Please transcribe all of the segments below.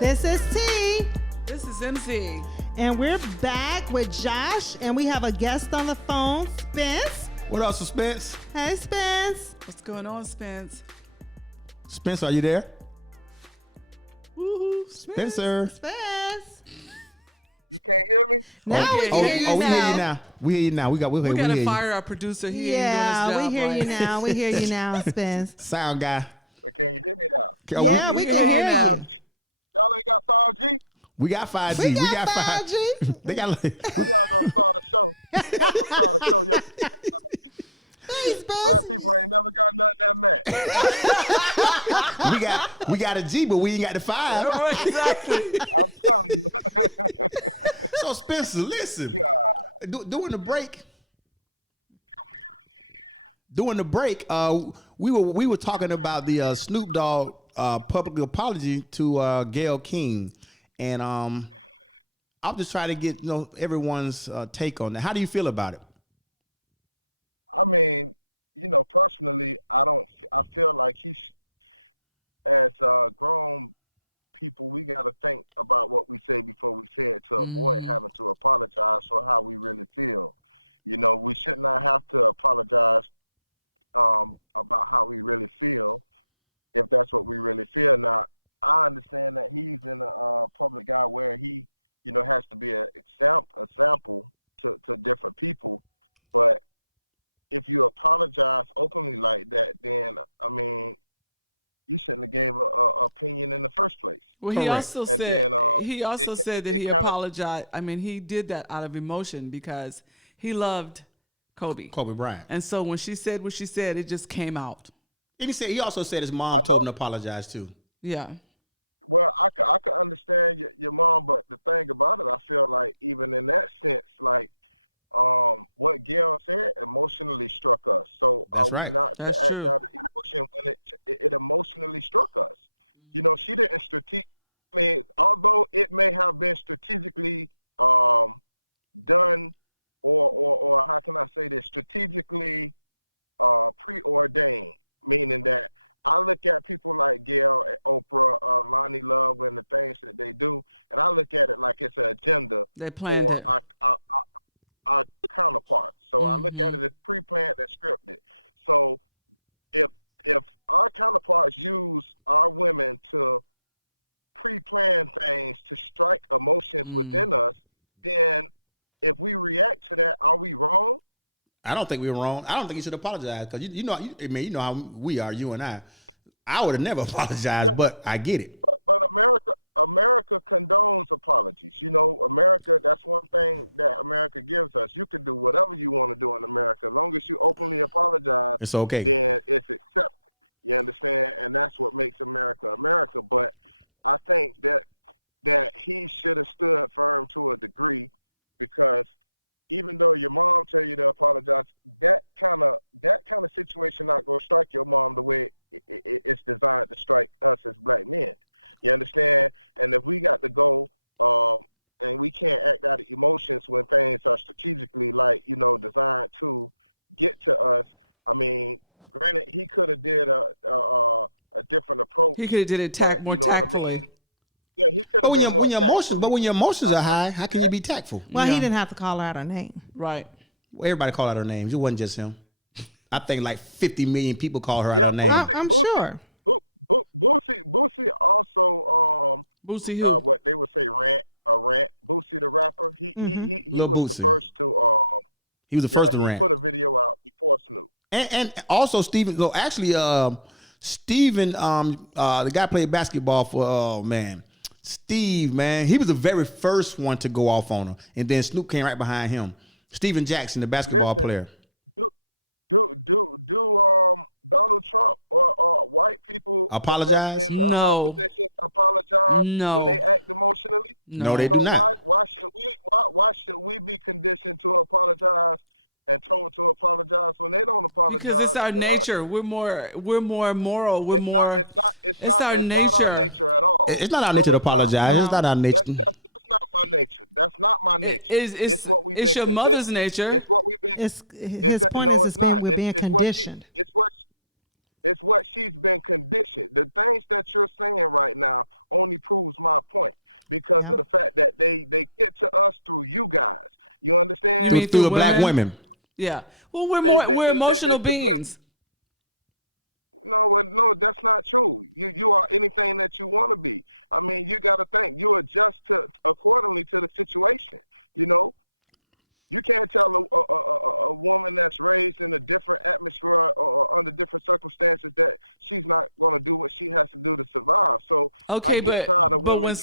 This is T. This is MC. And we're back with Josh, and we have a guest on the phone, Spence. What else, Spence? Hey, Spence. What's going on, Spence? Spence, are you there? Woohoo, Spencer. Spence. You can't hear me? Now we hear you now. We hear you now. We hear you now. We gotta fire our producer. He Yeah, ain't we doing hear his you job now. We hear you now, Spence. Sound guy. But can you hear me now? Yeah, we can hear you. 5G. Y'all ain't got 5G? We got 5G. We got 5G. They got. How y'all gonna start a show? Y'all gonna start a show, y'all. Hey, Spence. Black people ain't never got nothing that match. we got a G, but we ain't got the 5. Exactly. I'm telling you. So Spencer, listen. Yeah. During the break, we were talking about the Snoop Dogg public apology to Gayle King, and I'm just trying to get everyone's take on that. How do you feel about it? I mean, personally, I feel like as grown people, we got to think about what we say before we say it to avoid having to apologize for how we really feel. We should not have to apologize about how we really feel if that's what we really feel. Now, I understand that he's in a public eye where he, has to be a sample to different people, but if you apologize openly like that, then, I mean, you shouldn't have gave a opinion in the first place. Well, he also said that he apologized. I mean, he did that out of emotion because he loved Kobe Bryant. And so when she said what she said, it just came out. And he also said his mom told him to apologize too. Yeah. Well, I can understand your mom, but the thing about it, I feel like even in that sense, like, what Gayle said emotionally struck us. So That's are right. we not That's to true. act out of emotion when it emotionally struck us? She didn't although it may have been strategically done or how can I say this, strategically preordained, meaning that I look at people like Gayle, Oprah, Lonnie Love, and the things that they do, and I look at it like it's an agenda They planned for it. our counterparts. So I look at it as pre-planned and scripted. So if our counterparts use our women to pre-plan things to strike emotions within us, then if we react to that, are we wrong? I don't think we were wrong. I don't think you should apologize because you know how we are, you and I. I would have never apologized, but I get it. But America condones apologies. America, that's one thing that America gives us. You can do whatever you want to do in America. As long as you openly apologize, It's okay. then it's accepted. You understand? And that's what makes America America. But I think that he should have stood firm to a degree, because even though your mom tell you to apologize, that kind of situation not going to strike your mom the way it's designed to strike us as black men. You understand? And if we got to go, and we can't act out of emotions when things are strategically, designed to get to us. I mean, granted, he could have did a different approach. He could have did it more tactfully. What I mean? Yeah, he could have been more tactful. But when your emotions are high, how can you be tactful? Well, he didn't have to call out her name. Right. Well, everybody called out her names. It wasn't just him. I think like 50 million people called her out her name. Well, I'm sure. Boosie also, Boosie who? what they would say rant. Boosie the rapper. He was the first to. He was the first to rant. He put a video out before Snoop. And also Steven. No, actually, Steven, the guy played basketball for. Steve, man, he was the very first one to go off on her, and then Snoop came right behind him. Steven Jackson, the basketball player. Do Donald Trump or white people apologize? in No. opposition apologize No. when they act emotionally? No, they So do not. why should we be conditioned to apologize and told to apologize when they don't apologize? Because it's our nature. We're more moral. It's It's our not our nature at all. It's not our nature to apologize. No, it's not our nature. That's not my nature. That's not my nature. It's what we've it's been your mother's conditioned. nature. It's what we've been. His point is we're being conditioned. It's what It's what she's been conditioned. The things that you're saying right now only proves my point because of the fact that they get to us through you guys. You understand? You mean through the black women. Yeah. Well, we're emotional beings. No, that's not true. You are anything that you want to be. I mean, you got to think. You adjust accordingly to the situation. You know, you can't tell a woman that's raised in a different atmosphere or under different circumstances that she's not going to do what she has to do to survive. So okay, I get tired of women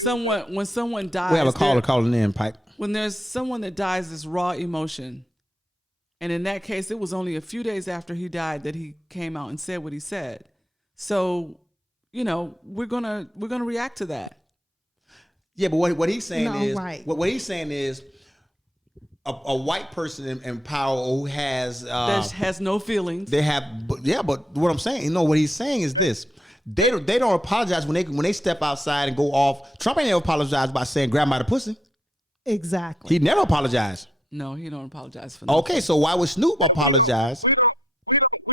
when someone dies, we have a caller calling in, Pike. When there's someone that dies, this raw emotion. And in that case, it was only a few days after he died that he came out and said what he said. So, you know, we're gonna react to that. Yeah, but what he's saying is right. what he's saying is a white person in power who has that has no feelings. They have, but what I'm saying, what he's saying is this: they don't apologize when they step outside and go off. Trump ain't never apologized by saying grab by the pussy. Exactly. He never apologized. No, he don't apologize for nothing. Okay, so why would Snoop apologize? We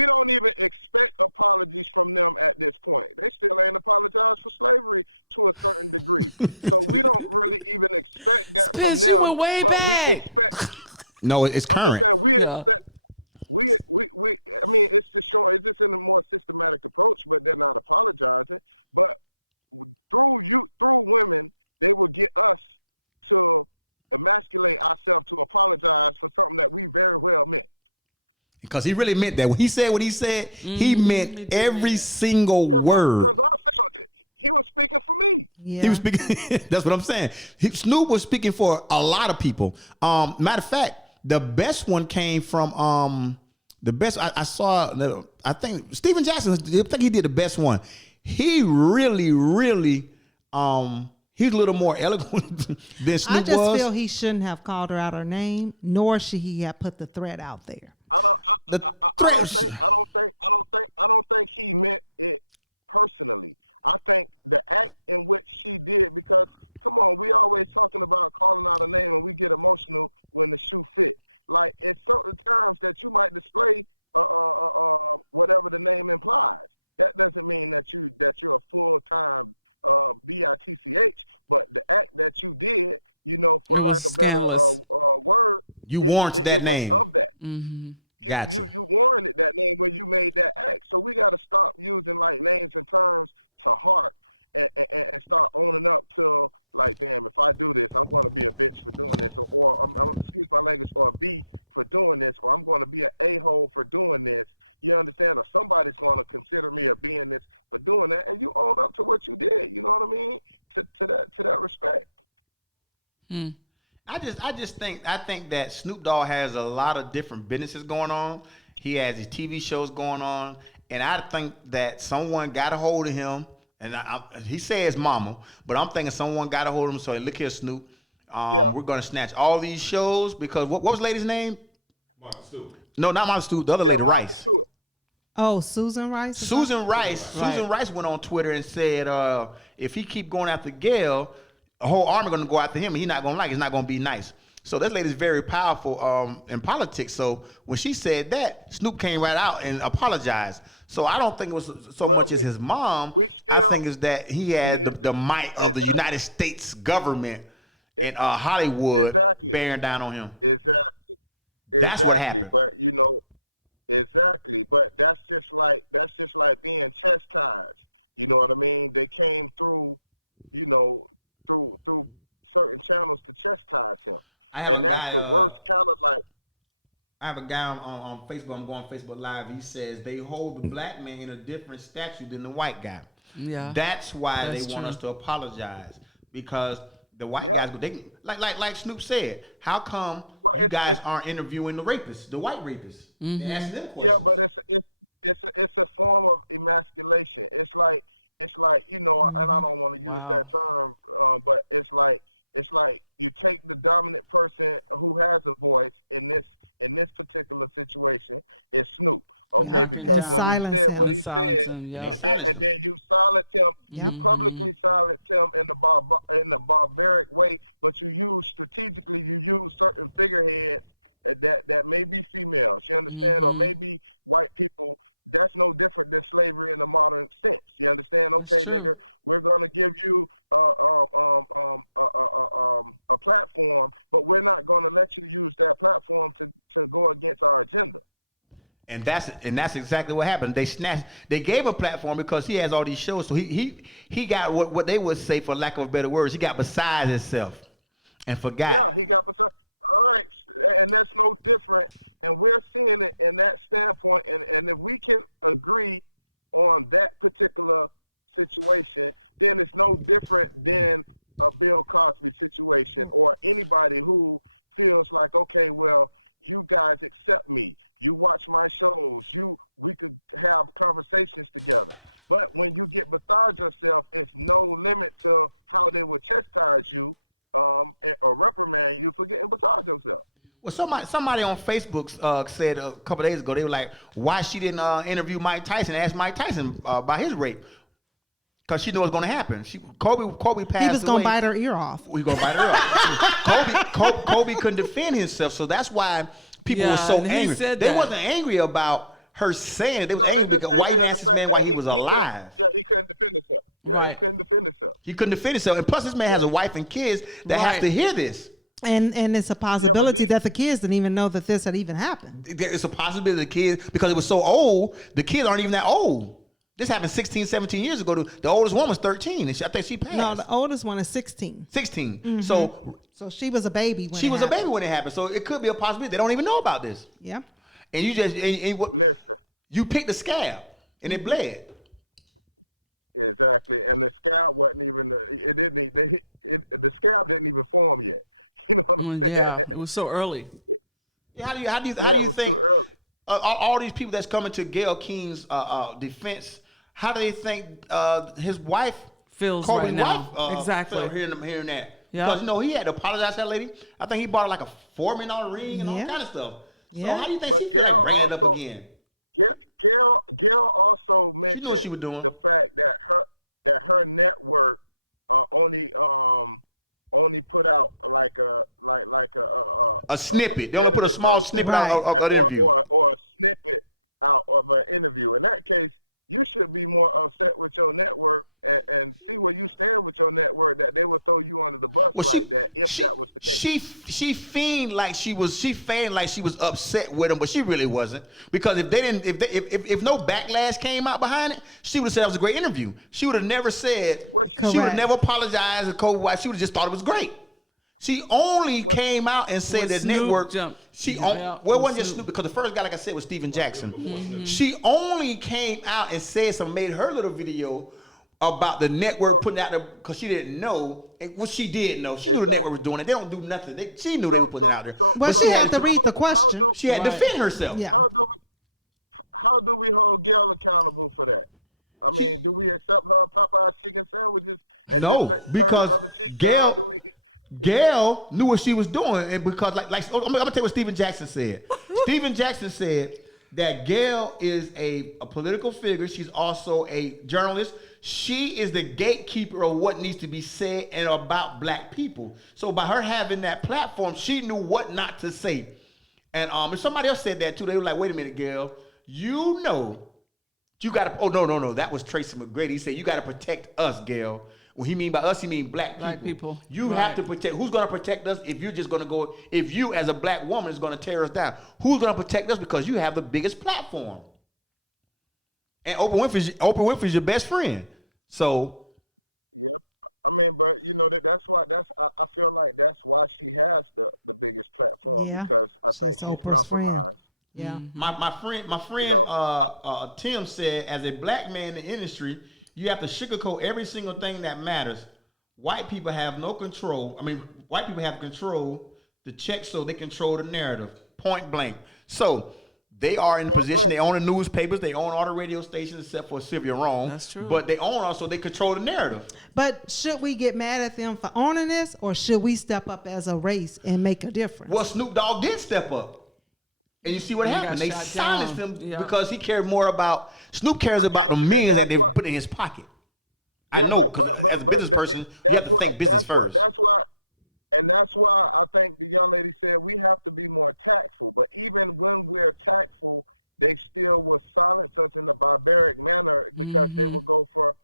don't even expect apologies from them at this point. They still ain't apologized for slavery to a certain degree. So we don't really even expect that from them. You were way but back. we expect. No, it's current. I'm just saying expect. I mean, it's just showing. It's just in a more systematic approach, but they're not apologizing. But through women, they will get us to emasculate ourselves to apologize for something that we very well meant. Because he really meant that. When he said what he said, he meant every single word. Because I felt it. He was speaking for me. Yeah. He was speaking. That's what I'm saying. Snoop was speaking for a lot of people. Matter of fact, the best one came from the best. I saw. I think Stephen Jackson. I think he did the best one. He really. He's a little more eloquent than Snoop was. I just feel he shouldn't have called her out her name, nor should he have put the threat out there. I don't think he meant it personally. I think the act in which she did, because come on, we always talking about calling out a name and we get emotional when the shoe fit. Like it's certain times that you might display whatever the name implies. That doesn't mean that you're a full-time bitch, but the act that you did, for lack of a better word, you warranted that name of that. Mm-hmm. Gotcha. You warranted that name when you made that act. So we got to stop using like names and terms to heart and start owning up to like, damn, if I do this, I'm going to be a bitch for doing this, or excuse my language, or a B for doing this, or I'm going to be an a-hole for doing this. You understand? Or somebody's going to consider me a being this for doing that, and you own up to what you did. You know what I mean? To that respect. Hmm. I think that Snoop Dogg has a lot of different businesses going on. He has his TV shows going on, and I think that someone got a hold of him. And he says mama, but I'm thinking someone got a hold of him. So look here, Snoop. We're gonna snatch all these shows because what was the lady's name? Martha Stewart. No, not Martha Stewart. The other lady, Martha Rice. Stewart. Oh, Susan Rice? Susan Rice. Right. Susan Rice went on Twitter and said, if he keep going after Gayle, a whole army gonna go after him, and he's not gonna like it. It's not gonna be nice. So this lady's very powerful in politics. So when she said that, Snoop came right out and apologized. So I don't think it was so much as his mom. I think it's that he had the might of the United States government and Hollywood bearing down on him. Exactly. That's what happened. But exactly. But that's just like being chastised. You know what I mean? They came through, through certain channels to chastise him. And that's the worst kind of like. I have a guy on Facebook. I'm going Facebook Live. He says they hold the black man in a different statue than the white guy. Yeah, that's why that's they want true. us to apologize, because the white guys, they can, like Snoop said, how come you guys aren't interviewing the rapists, the white rapists? Mm-hmm. Asking them questions. Yeah, but it's a form of emasculation. It's like and I don't want to use that term, but it's like you take the dominant person who has a voice in this particular situation is Snoop, okay? Because when he said what he said, and then you silence him, you publicly silence him in the barbaric way, but you use certain figureheads that may be females, you understand, or maybe white people that's no different than slavery in the modern sense. You understand? Okay, nigga, we're gonna give you a platform, but we're not gonna let you use that platform to go against our agenda. And that's exactly what happened. They gave a platform because he has all these shows. So he got what they would say, for lack of better words, he got beside himself and forgot. Yeah, he got beside. All right, and that's no different. And we're seeing it in that standpoint. And if we can agree on that particular situation, then it's no different than a Bill Cosby situation or anybody who feels like, okay, well, you guys accept me. You watch my shows. We could have conversations together. But when you get beside yourself, it's no limit to how they will chastise you or reprimand you for getting beside yourself. Well, somebody on Facebook said a couple of days ago, they were like, why she didn't interview Mike Tyson, ask Mike Tyson about his rape. Because she knew it was going to happen. Kobe passed away. He was going to bite her ear off. He going to bite her off. Kobe couldn't defend himself, so that's why people were so angry. They wasn't angry about her saying it. They were angry because white ass man while he was alive. He couldn't defend himself. He couldn't defend himself. He couldn't defend himself. And plus, this man has a wife and kids that have to hear this. And it's a possibility that the kids didn't even know that this had even happened. It's a possibility the kids, because it was so old, the kids aren't even that old. This happened 16, 17 years ago. The oldest one was 13, and I think she passed. No, the oldest one is 16. 16. Mm-hmm. So she was a baby when she was a baby when it happened. So it could be a possibility. They don't even know about this. Yeah. And you just listen. You picked the scab, and it bled. Exactly, and the scab wasn't even. The scab didn't even form yet. You know what I'm saying? Yeah, it was so early. How do you think too early. All these people that's coming to Gayle King's defense? How do they think his wife feels Kobe's right now? Wife, Exactly. Hearing that. Yeah. Because he had to apologize to that lady. I think he bought her like a $4 million ring and all kind of stuff. So how do you think she Gayle bring it up again? Gayle also mentioned she was doing. the fact that her network only put out like a snippet. They only put a small snippet out of the interview. Or a snippet out of an interview. In that case, you should be more upset with your network and see where you stand with your network, that they would throw you under the bus that if that was the case. She feigned like she was upset with him, but she really wasn't. Because if no backlash came out behind it, she would have said it was a great interview. She would have never said, she would have never apologized to Kobe White. She would have just thought it was great. She only came out and said that Snoop network. Jumped. It wasn't just Snoop, because the first guy, like I said, was Steven Jackson. Mm-hmm. She only came out and said something, made her little video about the network putting out there, because she didn't know. Well, she did know. She knew the network was doing it. They don't do nothing. She knew they were putting it out there. But she had to read the question. She had to defend herself. Yeah. How do we hold Gayle accountable for that? I mean, do we accept her Popeye's chicken sandwiches? And no, because Gayle knew what she was doing, and because I'm gonna tell you what Steven Jackson said. Steven Jackson said that Gayle is a political figure. She's also a journalist. She is the gatekeeper of what needs to be said and about black people. So by her having that platform, she knew what not to say. And if somebody else said that too, they were like, "Wait a minute, Gayle, you know, you got to." Oh no, that was Tracy McGrady. He said, "You got to protect us, Gayle." What he mean by us, he mean black people. You have to protect. Who's going to protect us if you're just going to go, if you as a black woman is going to tear us down? Who's going to protect us because you have the biggest platform? And Oprah Winfrey's your best friend. So. Yep. I mean, but that's why I feel like that's why she has the biggest platform, because I think she's compromised. Yeah. My friend Tim said, as a black man in the industry, you have to sugarcoat every single thing that matters. White people have no control. I mean, white people have control the check, so they control the narrative, point blank. So they are in the position, they own the newspapers, they own all the radio stations except for Sylvia Rome. That's true. But they own also, they control the narrative. But should we get mad at them for owning this, or should we step up as a race and make a difference? Well, Snoop Dogg did step up. And you see what happened. They silenced him because he cared more about, Snoop cares about the millions that they were putting in his pocket. I know, as a business person, you have to think business first. That's why I think the young lady said we have to be more tactful. But even when we're tactful they still will silence us in a barbaric manner because they will go for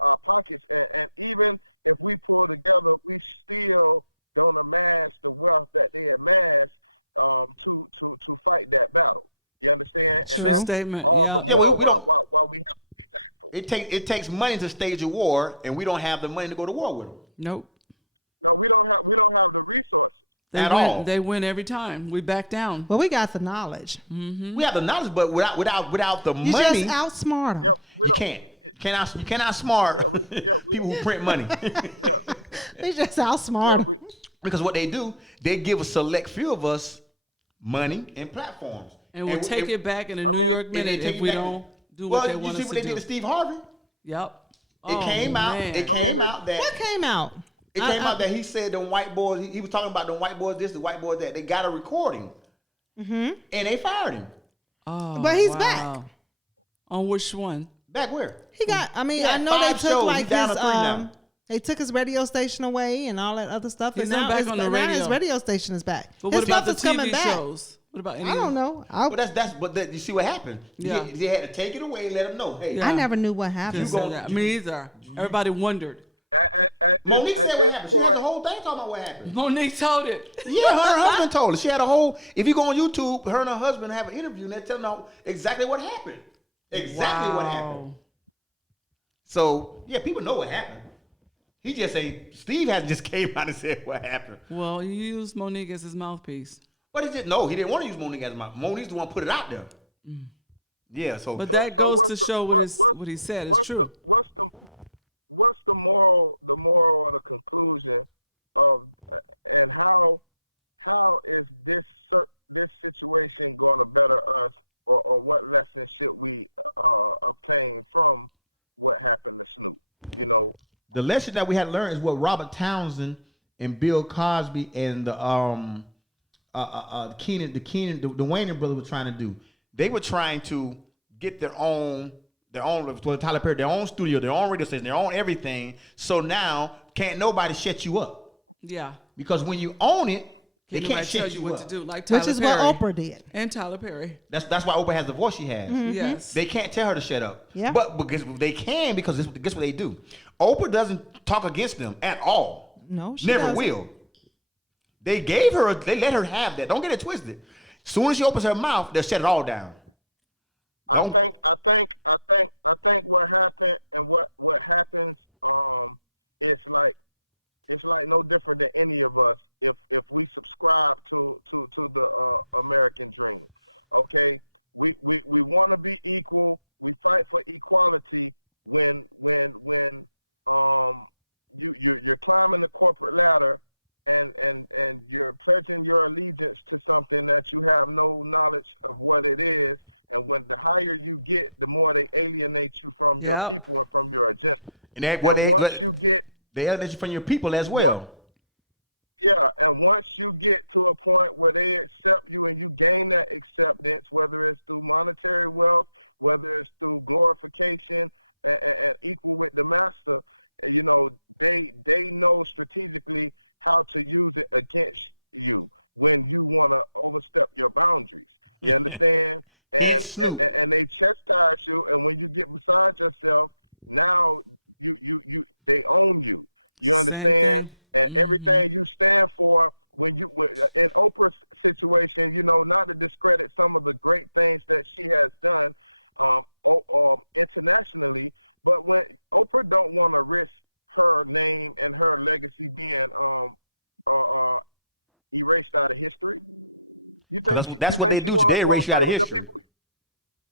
our pockets. And even if we pull together, we still don't amass the wealth that they amassed to fight that battle. You understand? True And that's statement. all Yeah. the Yeah, more we don't- why we have to be thankful. It takes money to stage a war, and we don't have the money to go to war with them. Nope. No, we don't have the resources. They At win. all. They win every time. We back down. Well, we got the knowledge. We have the knowledge, but without the You money, just outsmart them. Yeah, we you don't. can't. You cannot smart people who print money. Yeah, They just yeah, outsmart them. Because what they do, they give a select few of us money and platforms. And we'll take it back in a I New mean, York and they minute take if it we back. don't do Well, what they you want see us what to they did do. to Steve Harvey? Yep. It came out. Man. It came out that What came out? it came out that he said them white boys. He was talking about them white boys this, the white boys that. They got a recording, and they fired him. Oh, But he's wow. back. On which one? Back where? He got. I mean, He had I know they 5 took shows. like He down his. to 3 now. They took his radio station away and all that other stuff. He's and not now back his, on the now his radio. radio station is back. But his what about stuff the is coming TV back. shows? What about any? I don't know. But you see what happened? Yeah. They had to take it away and let them know. Hey, Yeah. I never knew what happened. Didn't say that. Me either. Everybody wondered. at this, Monique at said what this happened. She had point, the whole thing talking about what happened. Monique told it. Yeah, her husband told her. She had a whole. If you go on YouTube, her and her husband have an interview, and they're telling her exactly what happened. Exactly what happened. So yeah, people know what happened. He just say Steve has just came out and said what happened. Well, he used Monique as his mouthpiece. What is it? No, he didn't want to use Monique as my. Monique's the one who put it out there. Yeah, so But that so goes what's to the- show what- what he said is true. What's the moral or the conclusion of and how is this situation going to better us, or what lesson should we obtain from what happened to Snoop? You know, the lesson that we had learned is what Robert Townsend and Bill Cosby and the Wayne brothers were trying to do. They were trying to get their own Tyler Perry, their own studio, their own radio station, their own everything. So now can't nobody shut you up, Yeah. because when you own it, they Can't can't nobody tell shut you you what up. to do. Like Tyler Which is Perry. what Oprah did. And Tyler Perry. That's why Oprah has the voice she has. Yes. They can't tell her to shut up. Yeah. But because they can, because guess what they do? Oprah doesn't talk against them at all. No, she never doesn't. will. They let her have that. Don't get it twisted. Soon as she opens her mouth, they'll shut it all down. I think what happened and what happens it's like no different than any of us if we subscribe to the American dream. Okay, we want to be equal. We fight for equality when you're climbing the corporate ladder and you're pledging your allegiance to something that you have no knowledge of what it is. And when the higher you get, the more they alienate you from your people and from your agenda. And once you get, they alienate you from your people as well. And once you get to a point where they accept you and you gain that acceptance, whether it's through monetary wealth, whether it's through glorification and equal with the master, you know, they know strategically how to use it against you when you want to overstep your boundaries. You understand? And they chastise you, and when you get beside yourself, now they own you. You understand? And everything you stand for, in Oprah's situation, you know, not to discredit some of the great things that she has done internationally, but when Oprah don't want to risk her name and her legacy being erased out of history. You think that's what they do today, erase you out of history.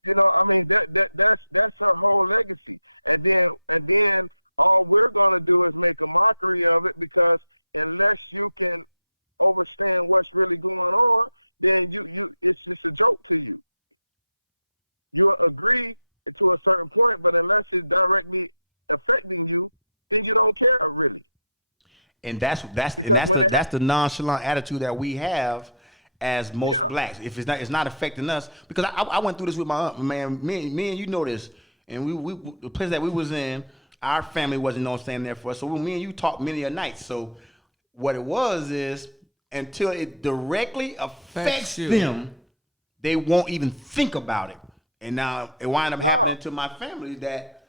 You know, I mean that's her whole legacy. And then all we're gonna do is make a mockery of it, because unless you can understand what's really going on, then you it's just a joke to you. You agree to a certain point, but unless it's directly affecting you, then you don't care really. And that's the nonchalant attitude that we have as most blacks. If it's not affecting us, because I went through this with my aunt, man. Me and you know this, and we the place that we was in, our family wasn't staying there for us. So me and you talked many a night. So what it was is, until it directly affects them, they won't even think about it. And now it wind up happening to my family that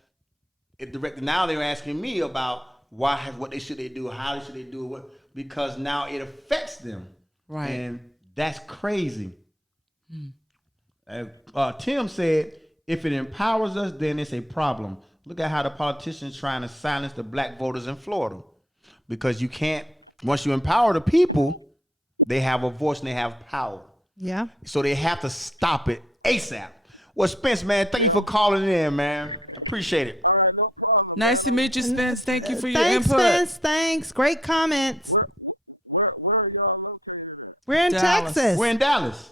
now they're asking me about what should they do, how should they do it, because now it affects them. Right. And that's crazy. Tim said, if it empowers us, then it's a problem. Look at how the politicians trying to silence the black voters in Florida. Because you can't, once you empower the people, they have a voice and they have power. Yeah. So they have to stop it ASAP. Well, Spence, man, thank you for calling in, man. Appreciate it. All right, no problem. Nice man. to meet you, Spence. Thank you for your Thanks, input. Spence. Thanks. Great comments. Where are y'all located at? We're in Dallas. Texas. We're in Dallas.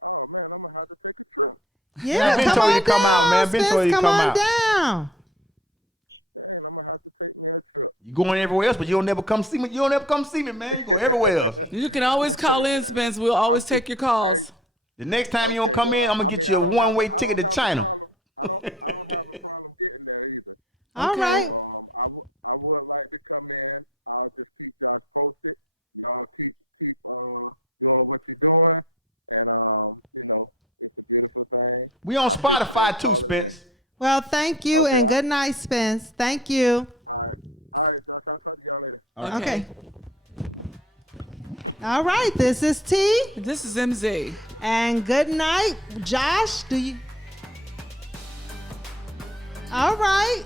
Oh man, I'm gonna have to take a trip. Yeah, been come told you on to come out, down, man. Been Spence, told you to come come on out. down. Dang, I'm gonna have to take me a trip. You going everywhere else, but you don't never come see me. You don't ever come see me, man. You go everywhere else. You can always call in, Spence. We'll always take your calls. The next time you don't come in, I'm gonna get you a one-way ticket to China. I don't have a problem getting there either. All Okay. right. So I would like to come in. I'll just keep Josh posted. Y'all keep doing what you're doing, and it's a beautiful thing. We on I appreciate Spotify too, calling Spence. Well, thank you Okay, and good night, Spence. Thank you. All right, Josh. I'll talk to y'all later. Okay. All right. This is T. This is MZ. And good night, Josh. Do you? All right.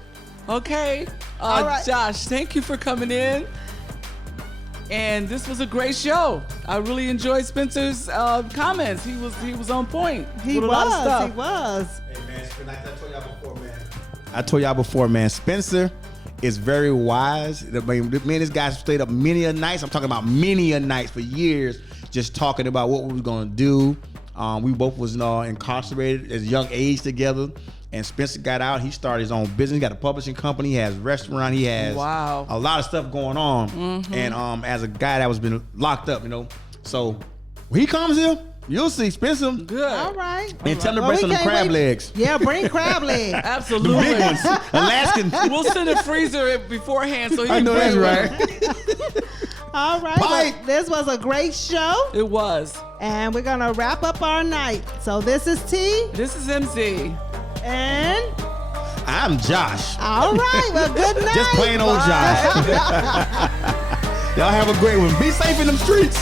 Okay. All right. Josh, thank you for coming in. And this was a great show. I really enjoyed Spencer's comments. He was on point He with a lot of stuff. He was. Hey man, Spence, I told y'all before, man. I told y'all before, man. Spencer is very wise. Me and this guy stayed up many a nights. I'm talking about many a nights for years, just talking about what we was gonna do. We both was incarcerated at a young age together. And Spencer got out. He started his own business. He got a publishing company. He has a restaurant. He has a lot of stuff going on. Mm-hmm. And as a guy that was been locked up, so when he comes here, you'll see Spencer. Good. All right. And tell him to bring some crab legs. Yeah, bring crab legs. Absolutely. Big ones. Alaskan. We'll send a freezer beforehand so he I can know bring that's it. right. All right. Bye. Well, this was a great show. It was. And we're going to wrap up our night. So this is T. This is MZ. And I'm Josh. all right. Well, good night. Just plain old Josh. Y'all have a great one. Be safe in them streets.